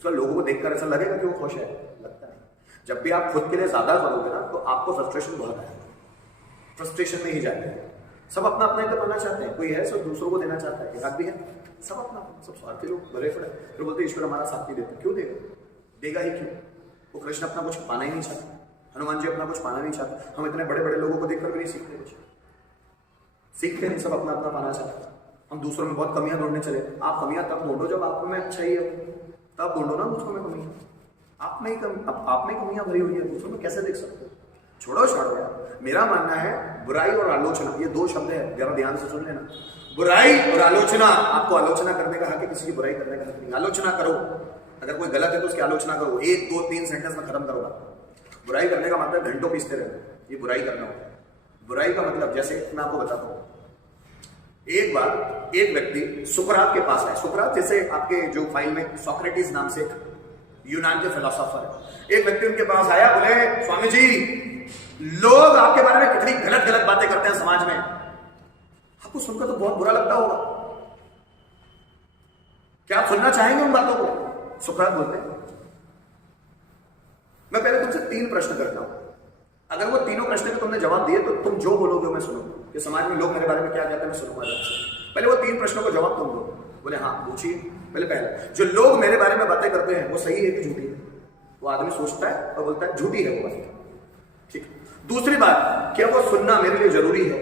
उसका लोगों को देखकर ऐसा लगेगा कि वो खुश है, लगता है। जब भी आप खुद के लिए ज्यादा करोगे ना तो आपको फ्रस्ट्रेशन बहुत आएगा, फ्रस्ट्रेशन में ही जाएंगे। सब अपना अपना ही तो बनना चाहते हैं, कोई है सब दूसरों को देना चाहता है, एक भी है, सब अपना, सब स्वार्थी लोग भरे पड़े। फिर बोलते ईश्वर हमारा साथ नहीं देता, क्यों देगा, देगा ही क्यों। वो कृष्ण अपना कुछ पाना ही नहीं चाहता, हनुमान जी अपना कुछ पाना नहीं चाहता। हम इतने बड़े बड़े लोगों को देखकर भी नहीं सीखते, कुछ सीखते नहीं, सब अपना अपना पाना चाहते हैं। हम दूसरों में बहुत कमियां ढूंढने चले। आप कमियां तब ढूंढो जब आप में अच्छा ही है, तब ढूंढो ना दूसरों में कमियां। आप में कमियां भरी हुई है, दूसरों में कैसे देख सकते हो। छोड़ो यार। मेरा मानना है बुराई और आलोचना, ये दो शब्द है, जरा ध्यान से सुन लेना। बुराई और आलोचना, आपको आलोचना करने का हक है, किसी की बुराई करने का हक नहीं। आलोचना करो, अगर कोई गलत है तो उसकी आलोचना करो, 1 2 3 सेंटेंस में खत्म करो बात। बुराई करने का मतलब घंटों पीसते रहना, ये बुराई करना होता है। बुराई का मतलब, जैसे मैं आपको बताता हूं, एक बार एक व्यक्ति सुकरात के पास आया। सुकरात जैसे आपके जो फाइल में सोक्रेटिस नाम से यूनान के फिलोसोफर है, एक व्यक्ति उनके पास आया, बोले स्वामी जी लोग आपके बारे में कितनी गलत गलत बातें करते हैं समाज में, आपको सुनकर तो बहुत बुरा लगता होगा, क्या आप सुनना चाहेंगे उन बातों को। सुकरात बोलते हैं मैं पहले तुमसे 3 प्रश्न करता हूं, अगर वो तीनों प्रश्न के तुमने जवाब दिए तो तुम जो बोलोगे मैं सुनूंगा, कि समाज में लोग मेरे बारे में क्या कहते हैं मैं सुनूंगा। पहले वो 3 प्रश्नों को जवाब तुम दो। बोले हाँ पूछिए। पहले जो लोग मेरे बारे में बातें करते हैं वो सही है कि झूठी है। वो आदमी सोचता है और बोलता है झूठी है वो बात, ठीक। दूसरी बात, क्या वो सुनना मेरे लिए जरूरी है,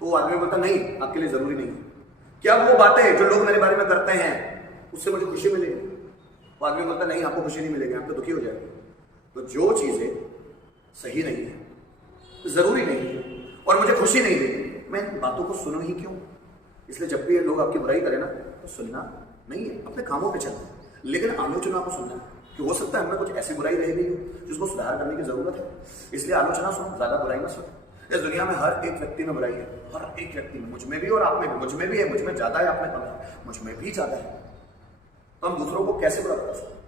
तो वो आदमी बोलता नहीं आपके लिए जरूरी नहीं है। क्या वो बातें जो लोग मेरे बारे में करते हैं उससे मुझे खुशी मिलेगी, वो आदमी बोलता नहीं आपको खुशी नहीं मिलेगी, आप तो दुखी हो जाएंगे। तो जो चीजें सही नहीं है, जरूरी नहीं है और मुझे खुशी नहीं देगी, मैं इन बातों को सुनूं ही क्यों। इसलिए जब भी ये लोग आपकी बुराई करें ना तो सुनना नहीं है, अपने कामों पे चलना है, लेकिन आलोचना को सुनना है, कि हो सकता है हमें कुछ ऐसी बुराई रह गई हो जिसको सुधार करने की जरूरत है, इसलिए आलोचना सुनो, ज्यादा बुराई मत सुनो। इस दुनिया में हर एक व्यक्ति में बुराई है, हर एक व्यक्ति में, मुझ में भी और आप में भी। मुझ में भी है, मुझ में ज्यादा है, आप में कम है, मुझ में भी ज्यादा है, तो हम दूसरों को कैसे बुरा बता सकते।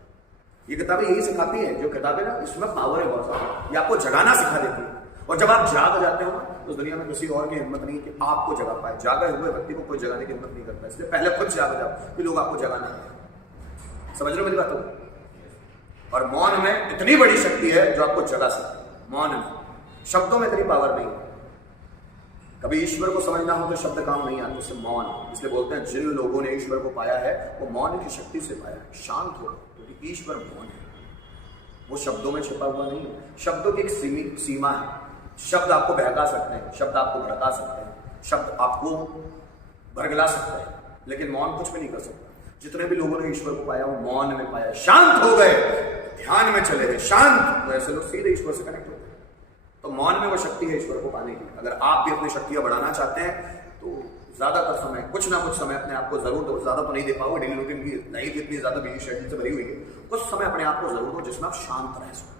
ये किताबें यही सिखाती है, जो किताबें ना इसमें पावर है बहुत सारा, ये आपको जगाना सिखा देती है। और जब आप जाग जाते हो ना तो दुनिया में किसी और की हिम्मत नहीं कि आपको जगा पाए। जागे हुए व्यक्ति को कोई जगाने की हिम्मत नहीं करता, इसलिए पहले खुद जाग जाओ कि लोग आपको जगाना है। समझ रहे हो मेरी बात को। और मौन में इतनी बड़ी शक्ति है जो आपको जगा सकती है। मौन में, शब्दों में इतनी पावर नहीं है। कभी ईश्वर को समझना हो तो शब्द काम नहीं आते, उससे मौन। इसलिए बोलते हैं जिन लोगों ने ईश्वर को पाया है वो मौन की शक्ति से पाया है। शांत हो, क्योंकि ईश्वर मौन है, वो शब्दों में छिपा हुआ नहीं है। शब्दों की एक सीमित सीमा है। शब्द आपको बहका सकते हैं, शब्द आपको भड़का सकते हैं, शब्द आपको भरगला सकते हैं, लेकिन मौन कुछ भी नहीं कर सकता। जितने भी लोगों ने ईश्वर को पाया वो मौन में पाया, शांत हो गए, ध्यान में चले गए, शांत। तो ऐसे लोग सीधे ईश्वर से कनेक्ट हो गए। तो मौन में वो शक्ति है ईश्वर को पाने की। अगर आप भी अपनी शक्तियां बढ़ाना चाहते हैं तो ज्यादातर समय, कुछ ना कुछ समय अपने आप को जरूर दो। ज्यादा तो नहीं दे पाओगे, डेली रूटीन की लाइफ इतनी ज्यादा बिजी शेड्यूल से भरी हुई है। कुछ समय अपने आप को जरूर दो जिसमें आप शांत रह सको।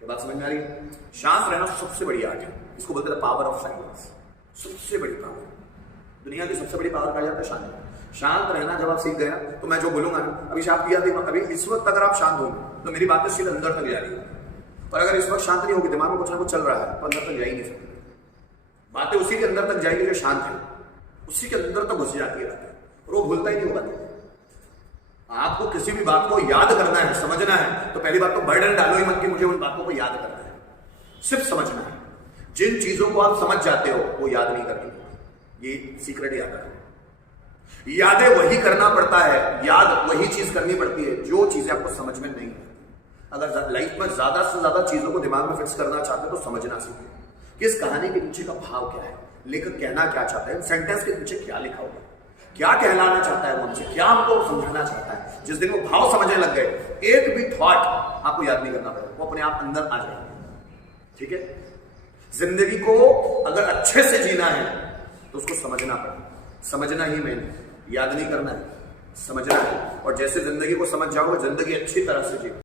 ये बात समझ में आ रही है। शांत रहना सबसे बड़ी आर्ट है, इसको बोलते हैं पावर ऑफ साइलेंस। सबसे बड़ी पावर, दुनिया की सबसे बड़ी पावर कहा जाता है शांति। शांत रहना जब आप सीख गए ना तो मैं जो बोलूंगा ना, अभी शांत किया दिमाग, अभी इस वक्त अगर आप शांत होंगे तो मेरी बातें सीधे अंदर तक जा रही है। और अगर इस वक्त शांत नहीं होगी, दिमाग में कुछ ना कुछ चल रहा है, तो अंदर तक जा ही नहीं सकती। बातें उसी के अंदर तक जाएगी जो शांत है, उसी के अंदर तक घुस जाती है और वो भूलता ही नहीं होगा। आपको किसी भी बात को याद करना है, समझना है, तो पहली बात तो बर्डन डालो ही मत कि मुझे उन बातों को याद करना है, सिर्फ समझना है। जिन चीजों को आप समझ जाते हो वो याद नहीं करनी, ये सीक्रेट याद है। यादें वही करना पड़ता है, याद वही चीज करनी पड़ती है जो चीजें आपको समझ में नहीं है। अगर लाइफ में ज्यादा से ज्यादा चीजों को दिमाग में फिक्स करना चाहते हो तो समझना सीखें कि इस कहानी के पीछे का भाव क्या है, लेखक कहना क्या चाहता है, सेंटेंस के पीछे क्या लिखा हुआ है, क्या कहलाना चाहता है वो हमसे, क्या हमको समझाना चाहता है। जिस दिन वो भाव समझने लग गए, एक भी थॉट आपको याद नहीं करना पड़ेगा, वो अपने आप अंदर आ जाएगा। ठीक है। जिंदगी को अगर अच्छे से जीना है तो उसको समझना पड़ेगा। समझना ही मेन, याद नहीं करना है, समझना है। और जैसे जिंदगी को समझ जाओगे, जिंदगी अच्छी तरह से जी